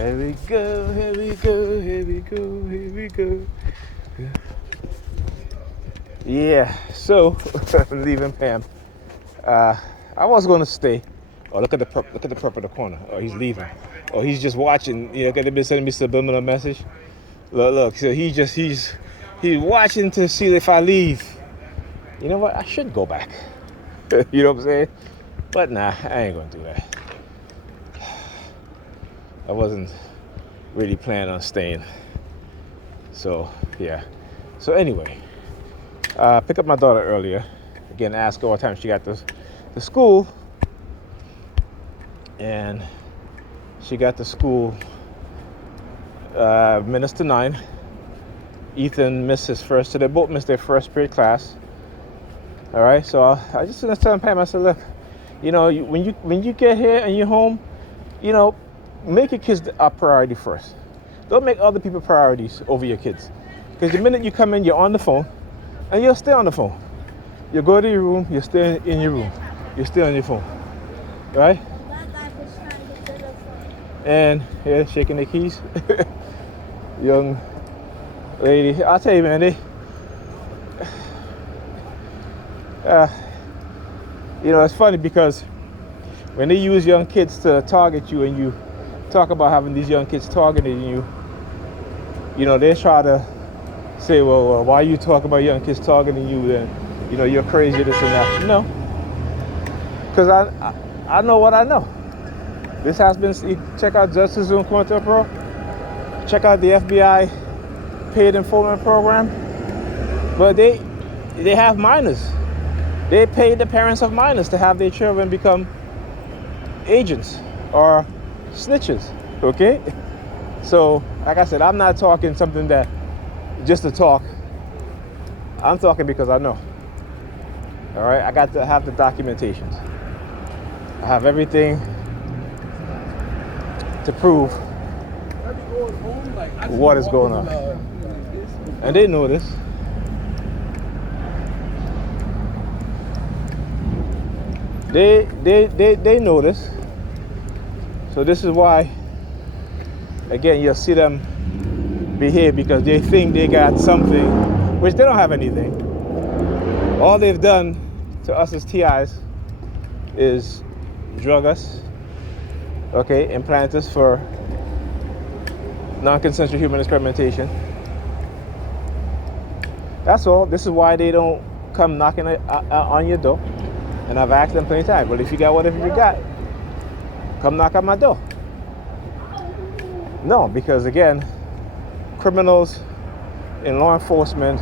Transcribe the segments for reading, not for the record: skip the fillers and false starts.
Here we go, here we go, here we go, here we go. Yeah, so I'm leaving Pam. I was gonna stay. Oh, look at the perp in the corner. Oh, he's leaving. Oh, he's just watching. You know, they've been sending me subliminal message. Look. So he's watching to see if I leave. You know what? I should go back. You know what I'm saying? But nah, I ain't gonna do that. I wasn't really planning on staying. So yeah. So anyway, pick up my daughter earlier. Again, ask her what time she got to school. And she got to school minutes to 9. Ethan missed his first, so they both missed their first period class. All right, so I just was telling Pam, I said, look, you know, when you get here and you're home, you know, make your kids a priority first. Don't make other people priorities over your kids. Because the minute you come in, you're on the phone, and you'll stay on the phone. You go to your room, you stay in your room. You stay on your phone, right? And here, shaking the keys. Young lady, I'll tell you, man, you know, it's funny because when they use young kids to target you and you talk about having these young kids targeting you, you know, they try to say, well, why are you talking about young kids targeting you? Then, you know, you're crazy, this and that. No, because I know what I know. This has been, check out Justice Zone Content Pro. Check out the FBI paid informant program. But they have minors. They pay the parents of minors to have their children become agents or snitches, okay? So, like I said, I'm not talking something that just to talk. I'm talking because I know. All right, I got to have the documentations. I have everything to prove what is going on. And they know this. They know this. So this is why, again, you'll see them behave because they think they got something, which they don't have anything. All they've done to us as TIs is drug us, okay, implant us for non-consensual human experimentation. That's all. This is why they don't come knocking on your door. And I've asked them plenty of times, well, if you got whatever you got, come knock on my door. No, because again, criminals in law enforcement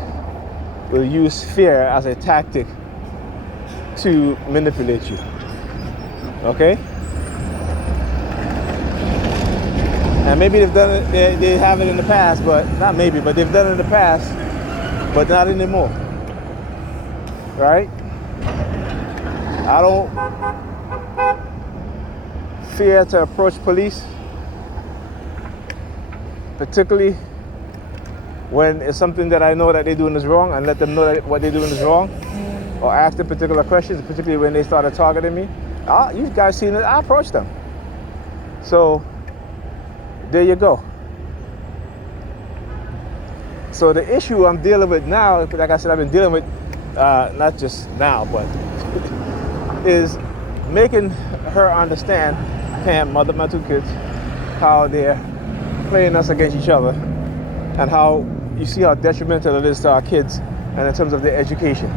will use fear as a tactic to manipulate you. Okay? And maybe they've done it, they have it in the past, but not maybe, but they've done it in the past, but not anymore. Right? I don't fear to approach police, particularly when it's something that I know that they're doing is wrong, and let them know that what they're doing is wrong, or ask them particular questions, particularly when they started targeting me. You guys seen it, I approach them. So there you go. So the issue I'm dealing with now, like I said, I've been dealing with, not just now, but is making her understand, Pam, mother of my 2 kids, how they're playing us against each other, and how you see how detrimental it is to our kids and in terms of their education.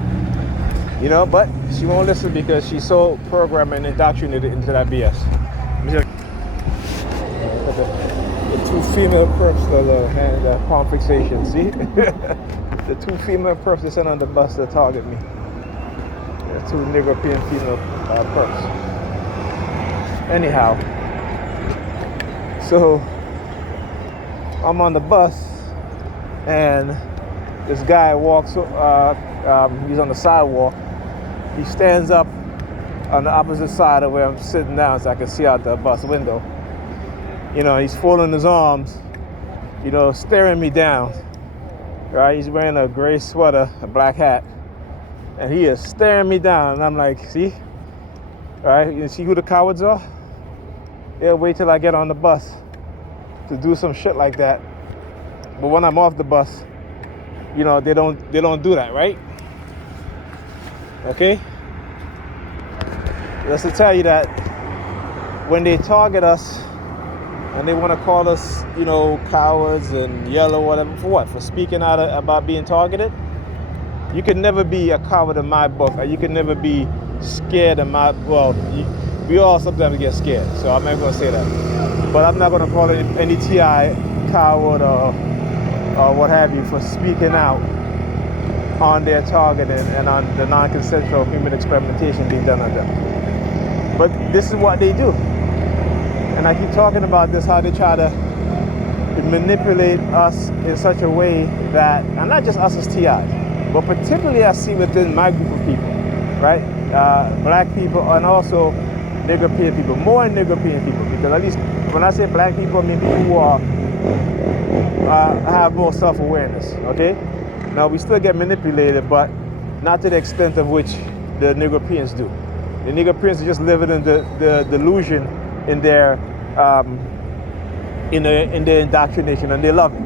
You know, but she won't listen because she's so programmed and indoctrinated into that BS. The 2 female perps that had palm fixation, see? The 2 female perps that sent on the bus that target me. The 2 European female perps. Anyhow, so I'm on the bus and this guy walks, he's on the sidewalk. He stands up on the opposite side of where I'm sitting down so I can see out the bus window. You know, he's folding his arms, you know, staring me down, right? He's wearing a gray sweater, a black hat, and he is staring me down. And I'm like, see? Right? You see who the cowards are? They'll wait till I get on the bus to do some shit like that. But when I'm off the bus, you know, they don't do that, right? Okay? Just to tell you that when they target us and they want to call us, you know, cowards and yell or whatever, for what? For speaking out about being targeted? You can never be a coward in my book, or you can never be scared in my, well, we all sometimes get scared, so I'm not going to say that. But I'm not going to call any TI coward or what have you for speaking out on their targeting and on the non-consensual human experimentation being done on them. But this is what they do. And I keep talking about this, how they try to manipulate us in such a way that, and not just us as TIs, but particularly I see within my group of people, right? Black people and also Negropean people, more Negropean people, because at least when I say black people, I mean people who are have more self-awareness, okay? Now, we still get manipulated, but not to the extent of which the Negropeans do. The Negropeans are just living in the delusion in their indoctrination, and they love it.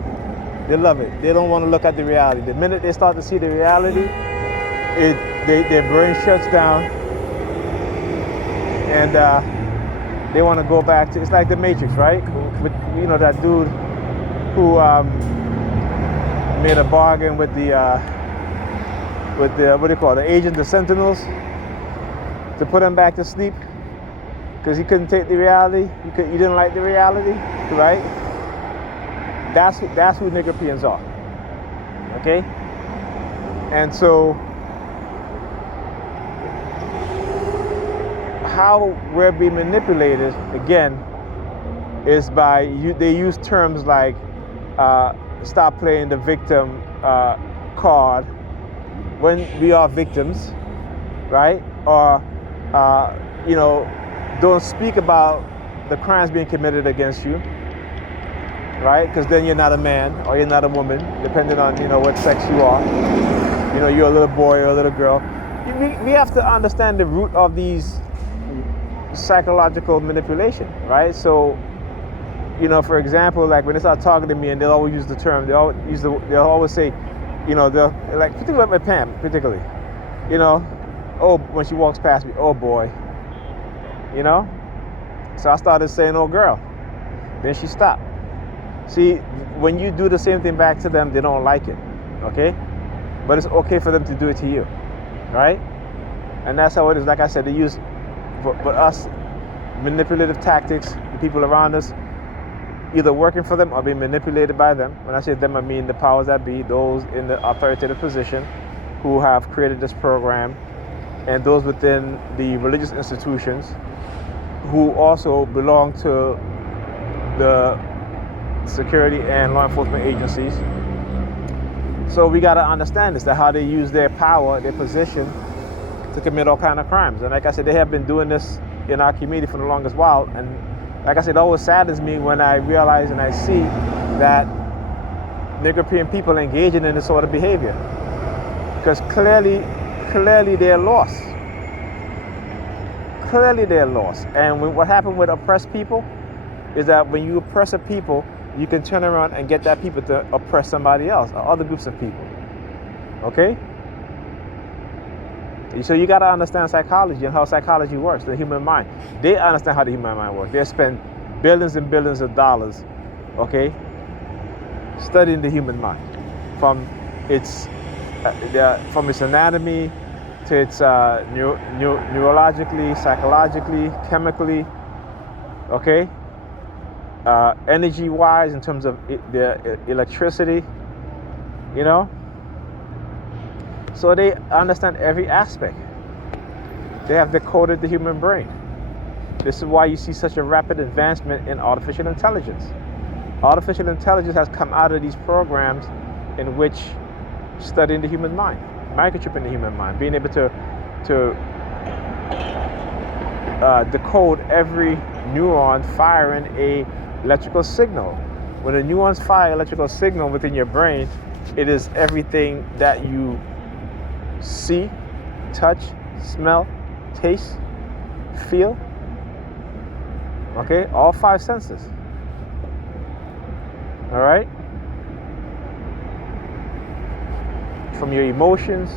They love it. They don't want to look at the reality. The minute they start to see the reality, their brain shuts down, and they want to go back to, it's like the Matrix, right? With, you know, that dude who made a bargain with the what do you call it, the agent, the Sentinels, to put him back to sleep because he couldn't take the reality. He didn't like the reality, right? That's who Negropeans are. Okay, and so how we're being manipulated again is by they use terms like stop playing the victim card when we are victims, right? Or you know, don't speak about the crimes being committed against you, right? Because then you're not a man or you're not a woman, depending on, you know, what sex you are. You know, you're a little boy or a little girl. We have to understand the root of these psychological manipulation, right? So, you know, for example, like when they start targeting me and they'll always use the term, they'll always say, you know, they'll, like, particularly with Pam, particularly, you know, oh, when she walks past me, oh boy, you know? So I started saying, oh girl. Then she stopped. See, when you do the same thing back to them, they don't like it, okay? But it's okay for them to do it to you, right? And that's how it is. Like I said, they use, for us, manipulative tactics, the people around us, either working for them or being manipulated by them. When I say them, I mean the powers that be, those in the authoritative position who have created this program, and those within the religious institutions who also belong to the security and law enforcement agencies. So we got to understand this, that how they use their power, their position to commit all kind of crimes. And like I said, they have been doing this in our community for the longest while. And like I said, it always saddens me when I realize and I see that Negropean people engaging in this sort of behavior. Because clearly they're lost. Clearly they're lost. And what happened with oppressed people is that when you oppress a people, you can turn around and get that people to oppress somebody else or other groups of people. Okay? So you got to understand psychology and how psychology works, the human mind. They understand how the human mind works. They spend billions and billions of dollars, okay, studying the human mind, from its anatomy to its neurologically, psychologically, chemically, okay, energy-wise in terms of the electricity, you know. So they understand every aspect. They have decoded the human brain. This is why you see such a rapid advancement in artificial intelligence. Artificial intelligence has come out of these programs in which studying the human mind, microchipping the human mind, being able to decode every neuron firing a electrical signal. When the neurons fire electrical signal within your brain, it is everything that you see, touch, smell, taste, feel. Okay, all five senses. All right? From your emotions,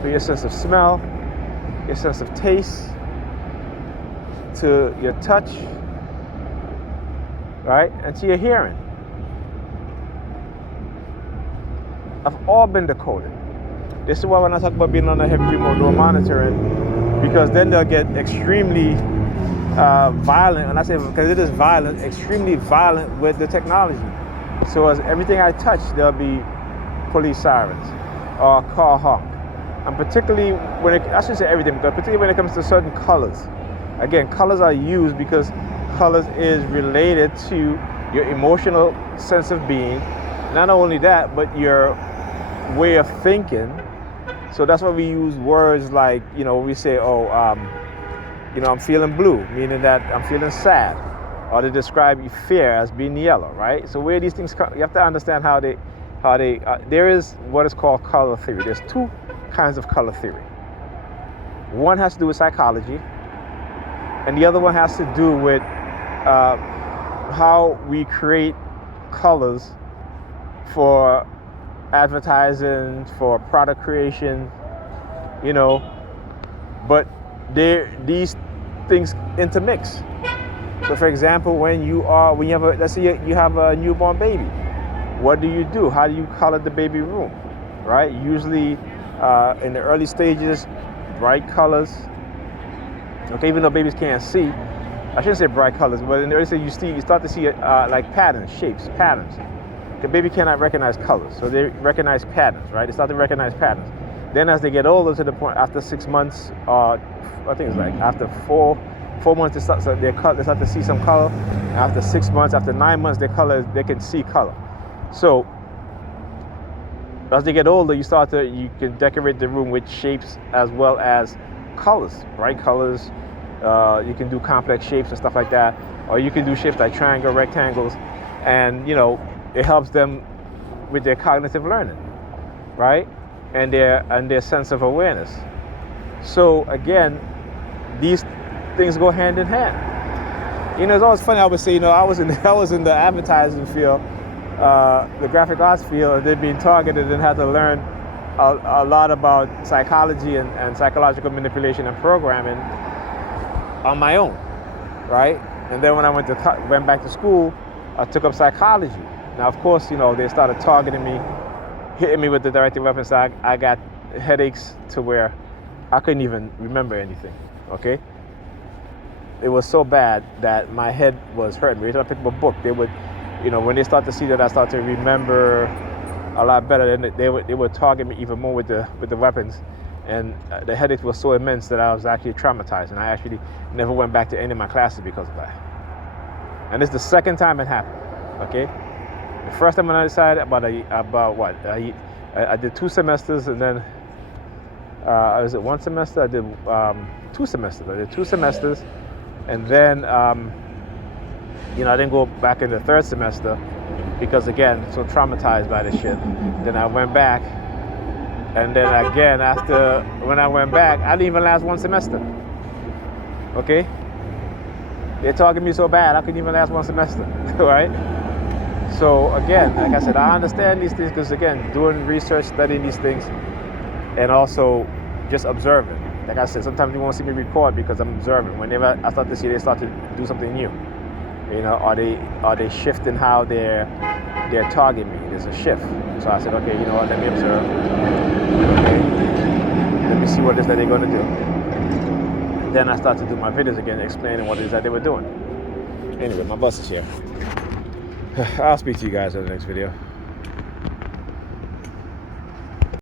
from your sense of smell, your sense of taste, to your touch, right? And to your hearing, have all been decoded. This is why when I talk about being on a heavy remote door monitoring, because then they'll get extremely violent, and I say because it is violent, extremely violent with the technology. So as everything I touch, there'll be police sirens or car honk. And particularly I shouldn't say everything, but particularly when it comes to certain colors. Again, colors are used because colors is related to your emotional sense of being. Not only that, but your way of thinking. So that's why we use words like, we say, I'm feeling blue, meaning that I'm feeling sad, or to describe fear as being yellow, right? So where these things come, you have to understand how they there is what is called color theory. There's two kinds of color theory. One has to do with psychology, and the other one has to do with how we create colors for advertising, for product creation, but these things intermix. So for example, let's say you have a newborn baby, what do? How do you color the baby room, right? Usually in the early stages, bright colors. Okay, even though babies can't see, I shouldn't say bright colors, but in the early stages you start to see like patterns, shapes, patterns. The baby cannot recognize colors, so they recognize patterns, right? They start to recognize patterns. Then as they get older, to the point after 6 months, I think it's like after four months, they start to see some color. After 6 months, after 9 months, they can see color. So as they get older, you can decorate the room with shapes as well as colors, bright colors. You can do complex shapes and stuff like that, or you can do shapes like triangle, rectangles, and it helps them with their cognitive learning, right? And their sense of awareness. So again, these things go hand in hand. It's always funny. I would say, I was in the advertising field, the graphic arts field, and they're being targeted and had to learn a lot about psychology and psychological manipulation and programming on my own, right? And then when I went back to school, I took up psychology. Now, of course, they started targeting me, hitting me with the directed weapons. So I got headaches to where I couldn't even remember anything, okay? It was so bad that my head was hurting. Every time I picked up a book, they would, when they start to see that I start to remember a lot better, then they would target me even more with the weapons. And the headache was so immense that I was actually traumatized, and I actually never went back to any of my classes because of that. And this is the second time it happened, okay? The first time when I decided I did 2 semesters, and then was it 1 semester? I did 2 semesters. I did 2 semesters, and then I didn't go back in the 3rd semester because, again, so traumatized by this shit. Then I went back, and then again when I went back, I didn't even last 1 semester. Okay? They're targeting me so bad I couldn't even last 1 semester, right? So again, like I said, I understand these things because, again, doing research, studying these things, and also just observing. Like I said, sometimes you won't see me record because I'm observing. Whenever I start to see they start to do something new, are they shifting how they're targeting me? There's a shift. So I said, okay, let me observe. Okay. Let me see what it is that they're going to do. And then I start to do my videos again, explaining what it is that they were doing. Anyway, my bus is here. I'll speak to you guys in the next video.